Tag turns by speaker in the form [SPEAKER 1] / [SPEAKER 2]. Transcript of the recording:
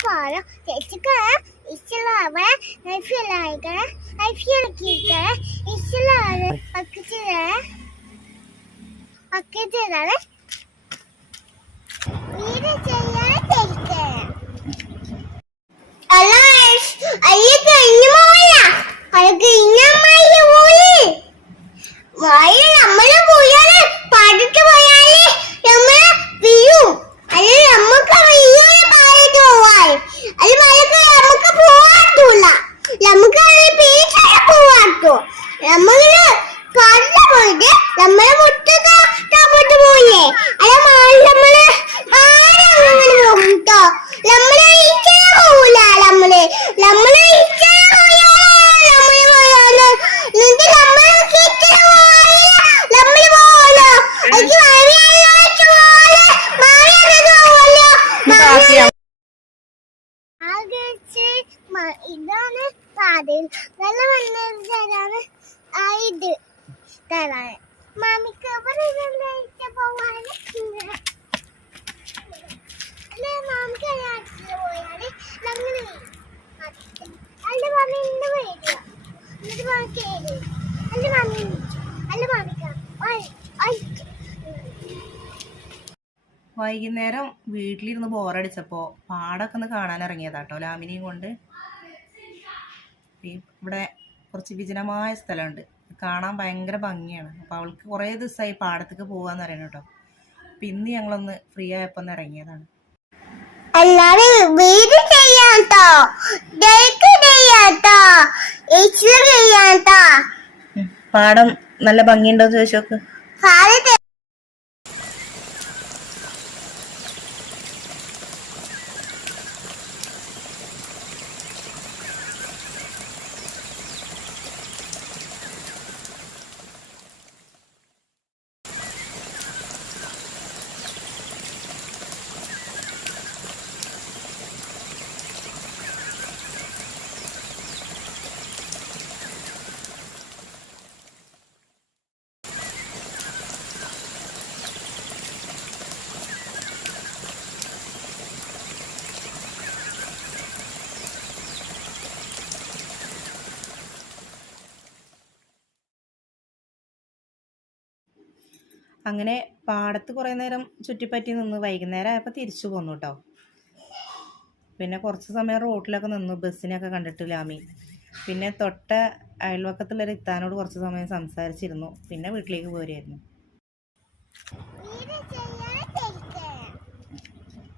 [SPEAKER 1] പാലം ചേച്ചിക്ക് ഇഷ്ടമുള്ള ലൈഫിലായിക്കണ ലൈഫിലാക്കിയിട്ട് ഇഷ്ടമുള്ള ഒക്കെ ചെയ്തേ ഇതാണ് പാതയിൽ നല്ല മണ്ണാണ് തരാണ് ഇത് തരാണ് മാമിക്ക് അവർ പോവാന്?
[SPEAKER 2] വൈകുന്നേരം വീട്ടിലിരുന്ന് ബോറടിച്ചപ്പോൾ പാടൊക്കെ ഒന്ന് കാണാൻ ഇറങ്ങിയതാ കേട്ടോ ലാമിനിയും കൊണ്ട് ഇവിടെ കുറച്ച് വിജനമായ സ്ഥലമുണ്ട്. കാണാൻ ഭയങ്കര ഭംഗിയാണ്. അപ്പോൾ അവൾക്ക് കുറേ ദിവസമായി പാടത്തേക്ക് പോവാന്ന് പറയുന്നു കേട്ടോ അപ്പം ഇന്ന് ഞങ്ങളൊന്ന് ഫ്രീ ആയപ്പോൾ ഒന്ന് ഇറങ്ങിയതാണ്.
[SPEAKER 1] എല്ലാരും വീട് ചെയ്യാട്ടോ. ഡേക്ക് ചെയ്യാട്ടോ. ചെയ്യാട്ടോ.
[SPEAKER 2] പാടം നല്ല ഭംഗിയുണ്ടോ എന്ന് അങ്ങനെ പാടത്ത് കുറേ നേരം ചുറ്റിപ്പറ്റി നിന്ന് വൈകുന്നേരം ആയപ്പോൾ തിരിച്ചു പോന്നു കേട്ടോ പിന്നെ കുറച്ച് സമയം റോട്ടിലൊക്കെ നിന്നു ബസ്സിനെയൊക്കെ കണ്ടിട്ട് ലാമി പിന്നെ തൊട്ട അയൽവക്കത്തുള്ളൊരു ഇത്താനോട് കുറച്ച് സമയം സംസാരിച്ചിരുന്നു. പിന്നെ വീട്ടിലേക്ക് പോരുമായിരുന്നു